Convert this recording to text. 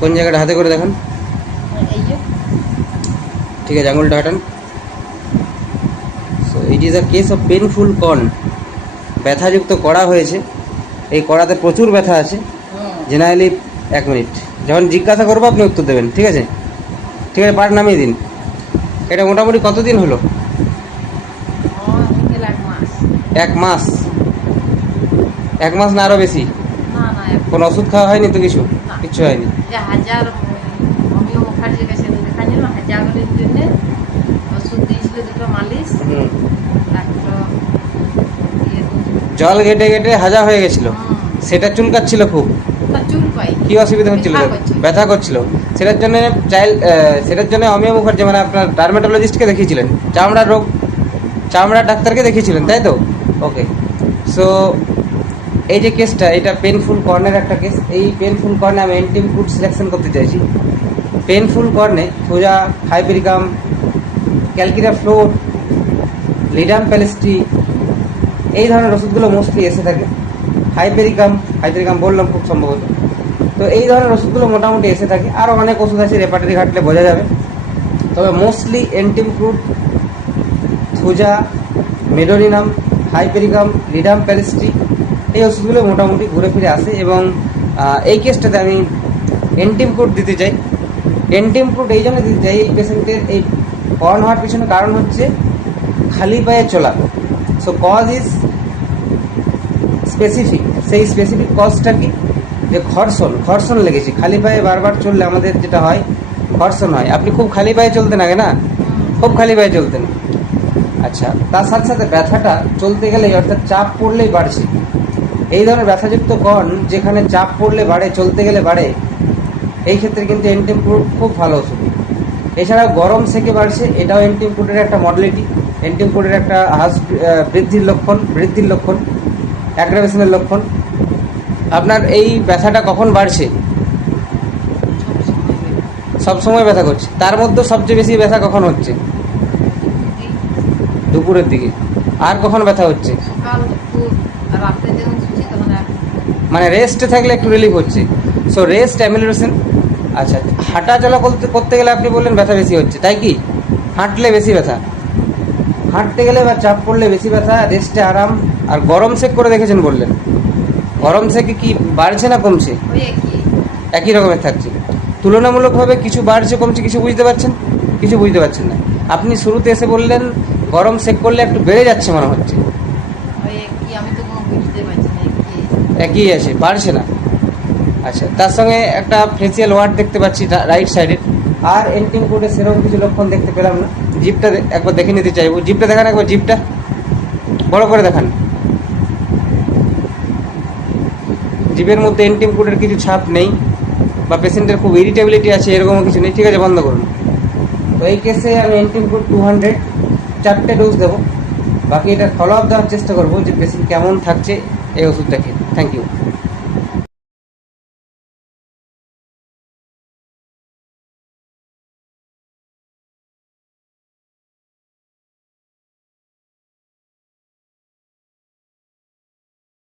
কোন জায়গাটা? হাতে করে দেখান। ঠিক আছে আঙুলটা হাঁটান। So it is a case of painful corn ব্যথাযুক্ত কড়া হয়েছে। এই কড়াতে প্রচুর ব্যথা আছে। জেনারেলি এক মিনিট। যখন জিজ্ঞাসা করব আপনি উত্তর দেবেন। ঠিক আছে? ঠিক আছে পাট নামিয়ে দিন। এটা মোটামুটি কতদিন হলো? এক মাস। এক মাস। এক মাস না আরও বেশি? কোনো ওষুধ খাওয়া হয়নি তো কিছু? না। কিচ্ছু হয়নি? হাজার হোমিও মুখার্জির কাছে দেখাচ্ছিল হাজারের জন্য ওষুধ দিয়েছিল দুটো মালিশ হুম। একটা ইয়ে জল ঘেটে ঘেটে হাজা হয়ে গেছিল। সেটা চুলকাচ্ছিল খুব? কি অসুবিধা হচ্ছিল? ব্যথা করছিল। ব্যথা করছিল। সেটার জন্য চাইল্ড সেটার জন্য অমিয় মুখার্জি মানে আপনার ডার্মেটোলজিস্টকে দেখিয়েছিলেন। চামড়ার রোগ চামড়ার ডাক্তারকে দেখিয়েছিলেন তাই তো? ওকে সো এই যে কেসটা, এটা পেনফুল কর্নের একটা কেস এই পেনফুল কর্নে আমি এন্টিম ফুড সিলেকশন করতে চাইছি। পেনফুল কর্নে সোজা হাইপেরিকাম ক্যালকিরা ফ্লোর লিডাম প্যালেস্ট্রি এই ধরনের ওষুধগুলো মোস্টলি এসে থাকে। হাইপেরিকাম হাইপেরিকাম বললাম খুব সম্ভবত। তো এই ধরনের ওষুধগুলো মোটামুটি এসে থাকে। আরও অনেক ওষুধ আছে রেপার্টারি ঘাটলে বোঝা যাবে। তবে mostly এন্টিমক্রুড thuja medorrhinum hypericum ledum palustre এই ওষুধগুলো মোটামুটি ঘুরে ফিরে আসে এবং এই কেসটাতে আমি এন্টিমক্রুড দিতে চাই। এন্টিমক্রুড এই জন্য দিতে চাই এই পেশেন্টের এই কর্ন হওয়ার পিছনে কারণ হচ্ছে খালি পায়ে চলা। সো কজ ইজ স্পেসিফিক সেই স্পেসিফিক কজটা কি? যে ঘর্ষণ ঘর্ষণ লেগেছে। খালি পায়ে বারবার চললে আমাদের যেটা হয়, ঘর্ষণ হয়। আপনি খুব খালি পায়ে চলতেন আগে না? খুব খালি পায়ে চলতেন। আচ্ছা তার সাথে সাথে ব্যথাটা চলতে গেলেই অর্থাৎ চাপ পড়লেই বাড়ছে। এই ধরনের ব্যথাযুক্ত কণ যেখানে চাপ পড়লে বাড়ে চলতে গেলে বাড়ে এই ক্ষেত্রে কিন্তু এন্টিমপ্রুট খুব ভালো ওষুধ এছাড়া গরম সেকে বাড়ছে এটাও এন্টিমপ্রুটের একটা মডেলিটি এন্টিমপ্রুটের একটা হ্রাস আহ, বৃদ্ধির লক্ষণ বৃদ্ধির লক্ষণ অ্যাগ্রাভেশনের লক্ষণ। আপনার এই ব্যথাটা কখন বাড়ছে? সব সময় ব্যথা করছে। তার মধ্যে সবচেয়ে বেশি ব্যথা কখন হচ্ছে? দুপুরের দিকে। আর কখন ব্যথা হচ্ছে? আর রাত্রে যখন শুছি তখন আর মানে রেস্টে থাকলে একটু রিলিফ হচ্ছে। সো রেস্ট অ্যামিলোরেশন আচ্ছা হাঁটা চলা করতে করতে গেলে আপনি বললেন ব্যথা বেশি হচ্ছে তাই কি? হাঁটলে বেশি ব্যথা। হাঁটতে গেলে বা চাপ পড়লে বেশি ব্যথা রেস্টে আরাম আর গরম সেক করে দেখেছেন বললেন। গরম সেকে কি বাড়ছে না কমছে? একই রকমের থাকছে। তুলনামূলকভাবে কিছু বাড়ছে কমছে কিছু বুঝতে পারছেন? কিছু বুঝতে পারছেন না। আপনি শুরুতে এসে বললেন গরম সেক করলে একটু বেড়ে যাচ্ছে মনে হচ্ছে ওই কি আমি তো কোনো বুঝতে পারছি না একই আছে, বাড়ছে না। আচ্ছা তার সঙ্গে একটা ফেসিয়াল ওয়ার্ড দেখতে পাচ্ছি রাইট সাইডে আর এন্টিং কোডে সেরকম কিছু লক্ষণ দেখতে পেলাম না। জিপটা একবার দেখে নিতে চাইব। জিপটা দেখান একবার জিপটা বড় করে দেখান। জিপের মধ্যে এন্টিম কোডের কিছু ছাপ নেই বা পেশেন্টের খুব ইরিটেবিলিটি আছে, এরকমও কিছু নেই। ঠিক আছে, বন্ধ করুন। তো এই কেসে আমি এন্টিম কোড টু হান্ড্রেড চারটে ডোজ দেবো। বাকি এটা ফলো আপ দেওয়ার চেষ্টা করব যে পেশেন্ট কেমন থাকছে এই ওষুধটা খেয়ে thank you.